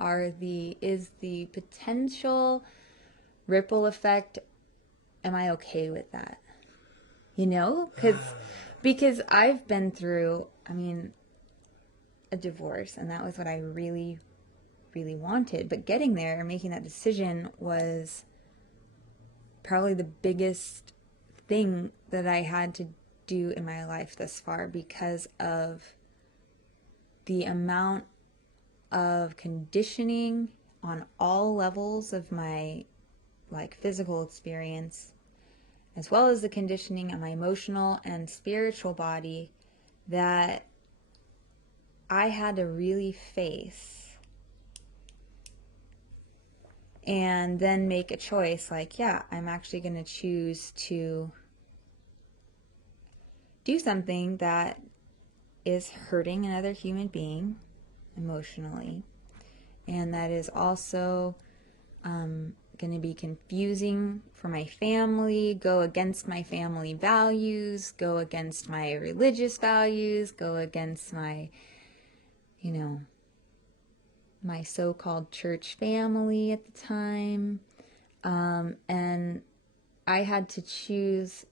is the potential ripple effect, am I okay with that? You know, because I've been through, I mean, a divorce, and that was what I really, really wanted. But getting there, making that decision was probably the biggest thing that I had to do in my life thus far, because of the amount of conditioning on all levels of my like physical experience, as well as the conditioning on my emotional and spiritual body that I had to really face, and then make a choice like, yeah, I'm actually going to choose to do something that is hurting another human being emotionally, and that is also going to be confusing for my family, go against my family values, go against my religious values, go against my, you know, my so-called church family at the time. And I had to choose,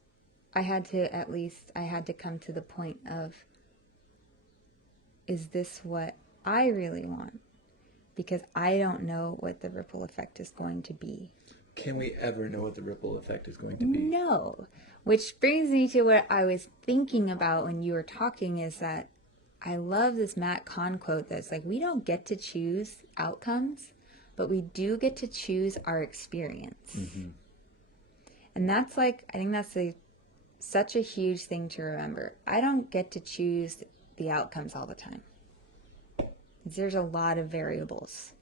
I had to come to the point of, is this what I really want? Because I don't know what the ripple effect is going to be. Can we ever know what the ripple effect is going to be? No. Which brings me to what I was thinking about when you were talking, is that I love this Matt Kahn quote that's like, we don't get to choose outcomes, but we do get to choose our experience. Mm-hmm. And that's like, I think that's such a huge thing to remember. I don't get to choose the outcomes all the time. There's a lot of variables,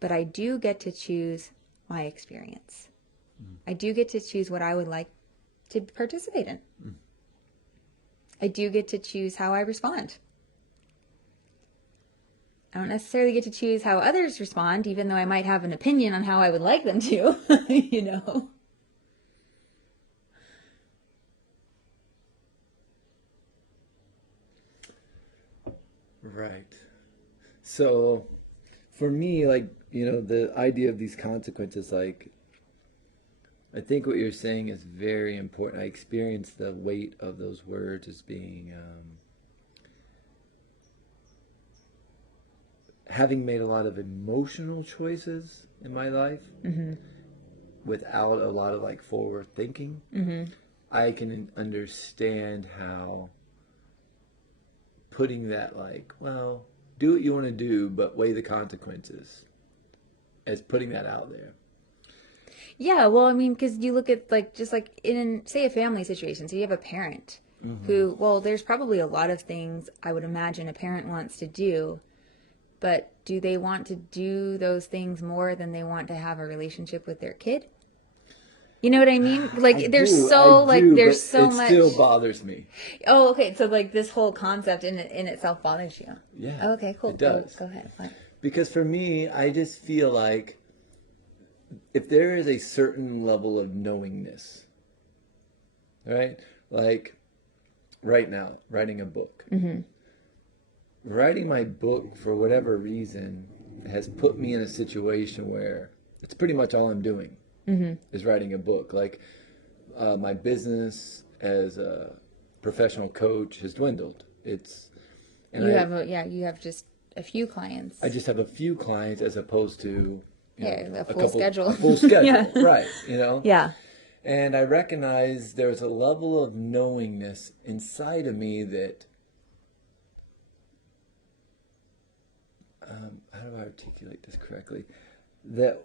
but I do get to choose my experience. I do get to choose what I would like to participate in. I do get to choose how I respond. I don't necessarily get to choose how others respond, even though I might have an opinion on how I would like them to, you know. Right. So for me, like, you know, the idea of these consequences, like, I think what you're saying is very important. I experience the weight of those words as being, having made a lot of emotional choices in my life, mm-hmm. without a lot of like forward thinking. Mm-hmm. I can understand how putting that, like, well, do what you want to do, but weigh the consequences, as putting that out there. Yeah, well, I mean, because you look at, like, just like in, say, a family situation. So you have a parent who, well, there's probably a lot of things I would imagine a parent wants to do, but do they want to do those things more than they want to have a relationship with their kid? You know what I mean? Like, there's so much. It still bothers me. Oh, okay. So, like, this whole concept in itself bothers you. Yeah. Oh, okay, cool. It does. Go ahead. What? Because for me, I just feel like if there is a certain level of knowingness, right? Like, right now, writing a book. Mm-hmm. Writing my book, for whatever reason, has put me in a situation where it's pretty much all I'm doing. Mm-hmm. Is writing a book. Like, my business as a professional coach has dwindled. You have just a few clients. I just have a few clients as opposed to a full schedule. A full schedule, yeah. Right? You know. Yeah. And I recognize there's a level of knowingness inside of me that, how do I articulate this correctly? That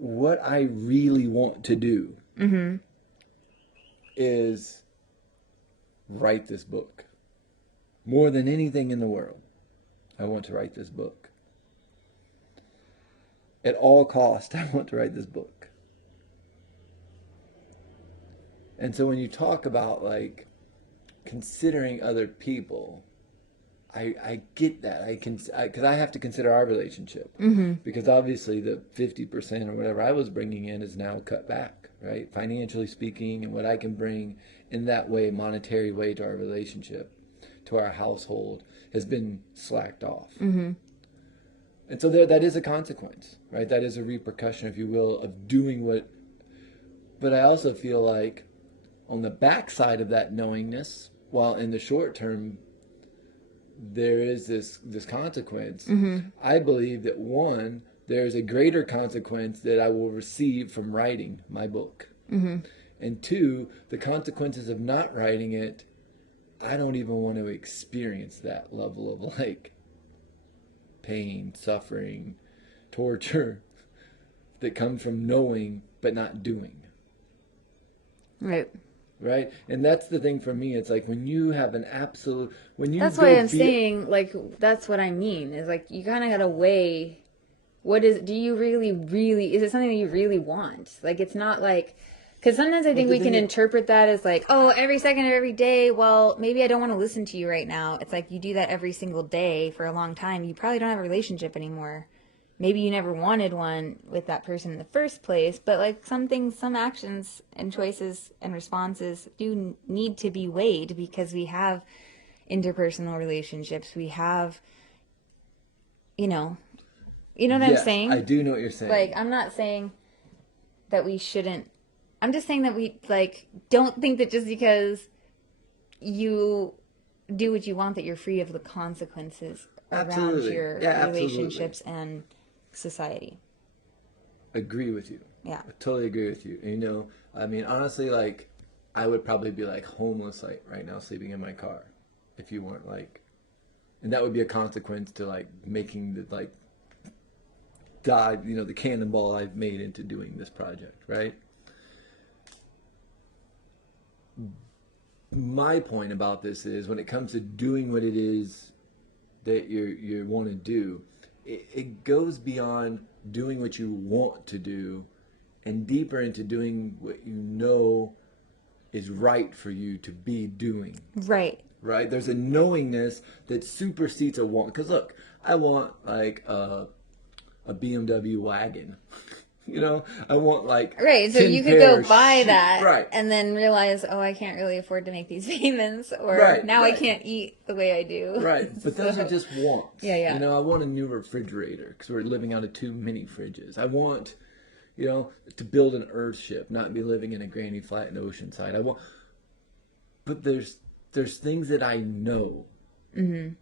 what I really want to do mm-hmm. is write this book. More than anything in the world, I want to write this book. At all cost, I want to write this book. And so when you talk about, like, considering other people, I get that. Because I have to consider our relationship. Mm-hmm. Because obviously the 50% or whatever I was bringing in is now cut back, right? Financially speaking, and what I can bring in that way, monetary way, to our relationship, to our household, has been slacked off. Mm-hmm. And so there, that is a consequence, right? That is a repercussion, if you will, of doing what. But I also feel like on the backside of that knowingness, while in the short term there is this consequence, I believe that one, there's a greater consequence that I will receive from writing my book. And two, the consequences of not writing it, I don't even want to experience that level of like pain, suffering, torture that comes from knowing but not doing. Right. Right? And that's the thing for me. It's like when you have an absolute, when you That's go why I'm saying, like, that's what I mean. Is like, you kind of gotta weigh, do you really, is it something that you really want? Like, it's not like, because sometimes I think we can interpret that as like, oh, every second of every day, well, maybe I don't want to listen to you right now. It's like, you do that every single day for a long time, you probably don't have a relationship anymore. Maybe you never wanted one with that person in the first place, but like some things, some actions and choices and responses do need to be weighed because we have interpersonal relationships. We have, you know what I'm Yes, saying? I do know what you're saying. Like, I'm not saying that we shouldn't, I'm just saying that we, like, don't think that just because you do what you want that you're free of the consequences around your relationships and society. Agree with you. Yeah. I totally agree with you. And, you know, I mean, honestly, like, I would probably be like homeless like right now, sleeping in my car, if you weren't like, and that would be a consequence to like making the like dive, you know, the cannonball I've made into doing this project, right? My point about this is when it comes to doing what it is that you want to do, it goes beyond doing what you want to do and deeper into doing what you know is right for you to be doing. Right. Right? There's a knowingness that supersedes a want. Because look, I want like a BMW wagon. You know, I want like right. So 10 you could go pairs buy that, right, and then realize, oh, I can't really afford to make these payments, or right, now right. I can't eat the way I do. Right, but those are just wants. Yeah, yeah. You know, I want a new refrigerator because we're living out of 2 mini fridges. I want, you know, to build an Earthship, not be living in a granny flat in Oceanside. I want, but there's things that I know. Mm-hmm.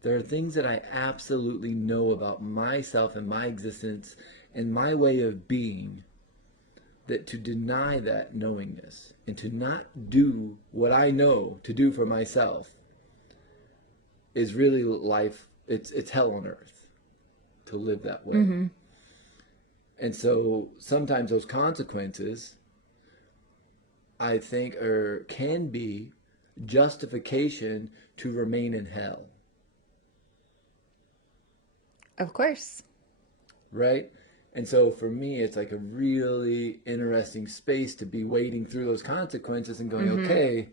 There are things that I absolutely know about myself and my existence and my way of being, that to deny that knowingness and to not do what I know to do for myself is really life. It's hell on earth to live that way. Mm-hmm. And so sometimes those consequences, I think, can be justification to remain in hell. Of course. Right? And so for me, it's like a really interesting space to be wading through those consequences and going, okay,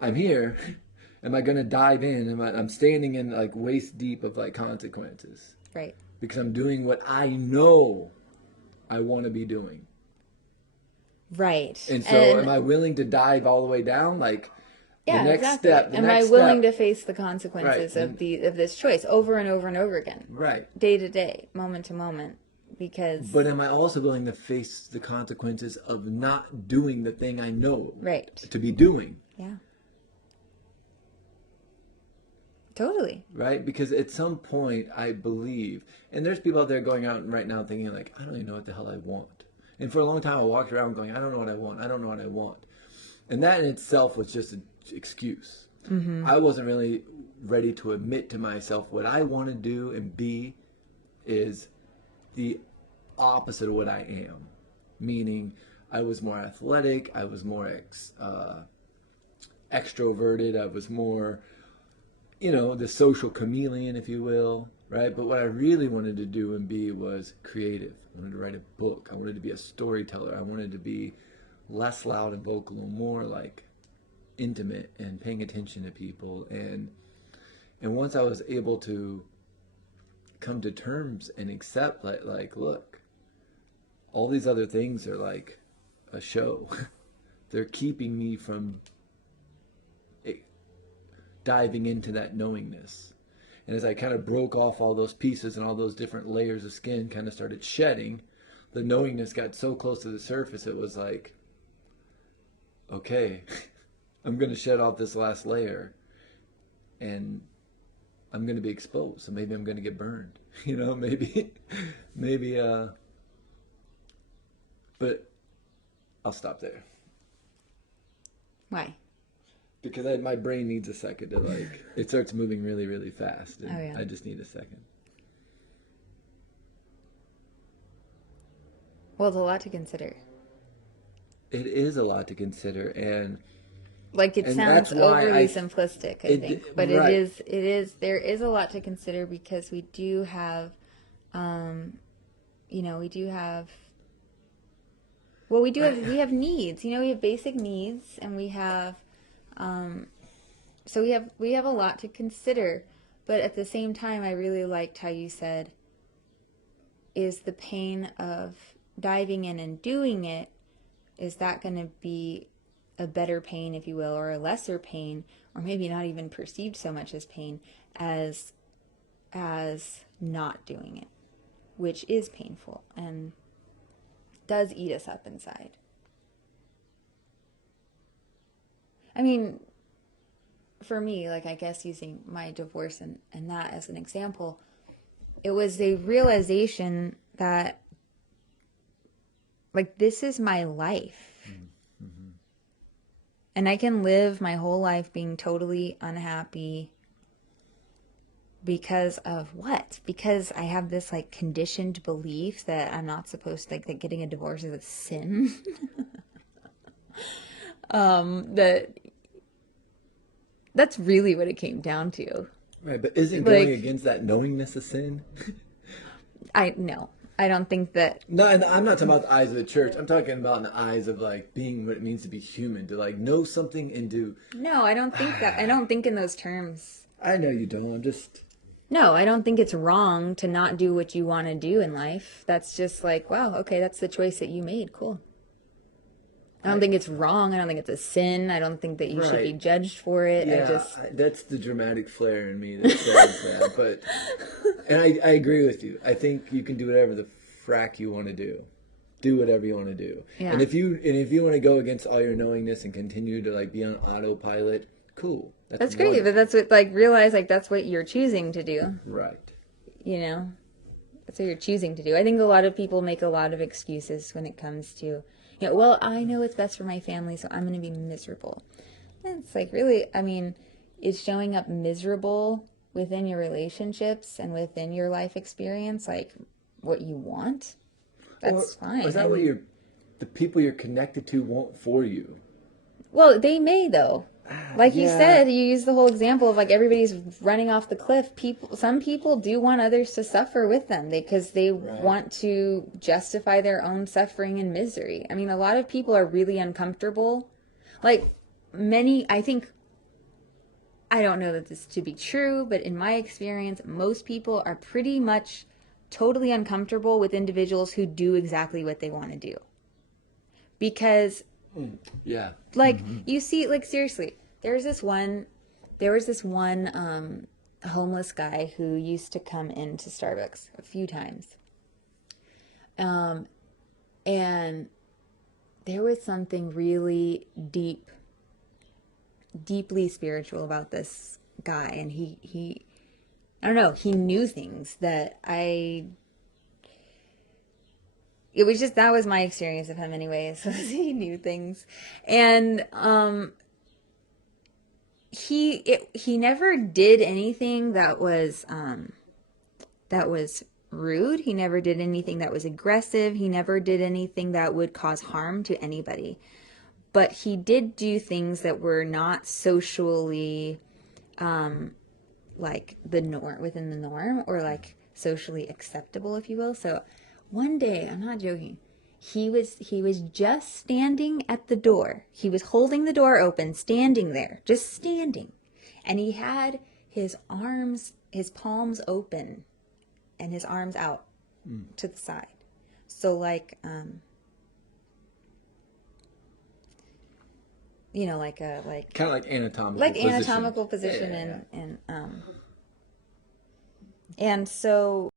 I'm here. Am I going to dive in? I'm standing in like waist deep of like consequences. Right. Because I'm doing what I know I want to be doing. Right. And so am I willing to dive all the way down? Like, yeah, the next exactly. step. Am I willing to face the consequences of this choice over and over and over again? Right. Day to day, moment to moment. But am I also willing to face the consequences of not doing the thing I know to be doing? Yeah. Totally. Right? Because at some point, I believe, and there's people out there going out right now thinking like, I don't even know what the hell I want. And for a long time, I walked around going, I don't know what I want. I don't know what I want. And that in itself was just an excuse. Mm-hmm. I wasn't really ready to admit to myself what I want to do and be is the opposite of what I am. Meaning, I was more athletic. I was more extroverted. I was more, you know, the social chameleon, if you will, right? But what I really wanted to do and be was creative. I wanted to write a book. I wanted to be a storyteller. I wanted to be less loud and vocal and more like intimate and paying attention to people. And once I was able to come to terms and accept like look, all these other things are like a show. They're keeping me from diving into that knowingness. And as I kind of broke off all those pieces and all those different layers of skin kind of started shedding, the knowingness got so close to the surface, it was like, okay, I'm going to shed off this last layer and I'm going to be exposed. So maybe I'm going to get burned, maybe, but I'll stop there. Why? Because my brain needs a second to it starts moving really, really fast. And Oh, yeah. I just need a second. Well, it's a lot to consider. It is a lot to consider, and Like, it and sounds that's why overly simplistic, I it- think. But right. it is, there is a lot to consider because we do have, we have needs, we have basic needs, and we have, so we have a lot to consider. But at the same time, I really liked how you said, is the pain of diving in and doing it, is that going to be a better pain, if you will, or a lesser pain, or maybe not even perceived so much as pain as not doing it, which is painful and does eat us up inside. I mean, for me, like, I guess using my divorce and that as an example, it was a realization that, like, this is my life. Mm-hmm. And I can live my whole life being totally unhappy because of what? Because I have this, like, conditioned belief that I'm not supposed to, like, that getting a divorce is a sin. That's really what it came down to. Right, but isn't going against that knowingness a sin? No, I don't think that. No, and I'm not talking about the eyes of the church. I'm talking about in the eyes of like being what it means to be human, to like know something and do. No, I don't think that. I don't think in those terms. I know you don't. I'm just. No, I don't think it's wrong to not do what you want to do in life. That's just like, wow, okay, that's the choice that you made. Cool. I don't think it's wrong. I don't think it's a sin. I don't think that you should be judged for it. Yeah, that's the dramatic flair in me that says that. But, and I agree with you. I think you can do whatever the frack you want to do. Do whatever you want to do. Yeah. And if you want to go against all your knowingness and continue to like be on autopilot, cool. That's great. Wonderful. But that's what, like, realize, like, that's what you're choosing to do. Right. That's what you're choosing to do. I think a lot of people make a lot of excuses when it comes to, well, I know what's best for my family, so I'm going to be miserable. And it's like, really, I mean, is showing up miserable within your relationships and within your life experience, like, what you want? That's fine. Is that what the people you're connected to want for you? Well, they may, though. Like you said, you use the whole example of, like, everybody's running off the cliff. Some people do want others to suffer with them because they want to justify their own suffering and misery. I mean, a lot of people are really uncomfortable. Like, I don't know that this to be true, but in my experience, most people are pretty much totally uncomfortable with individuals who do exactly what they want to do. Because... Yeah. Like, you see, like, seriously, there was this one homeless guy who used to come into Starbucks a few times. And there was something really deeply spiritual about this guy. And he I don't know, he knew things that it was just, that was my experience of him anyways. He knew things. And he never did anything that was rude. He never did anything that was aggressive. He never did anything that would cause harm to anybody. But he did do things that were not socially like within the norm, or like socially acceptable, if you will. So one day, I'm not joking, he was just standing at the door. He was holding the door open, standing there, just standing. And he had his palms open and his arms out to the side. So like, kind of like anatomical like position. anatomical position. And And so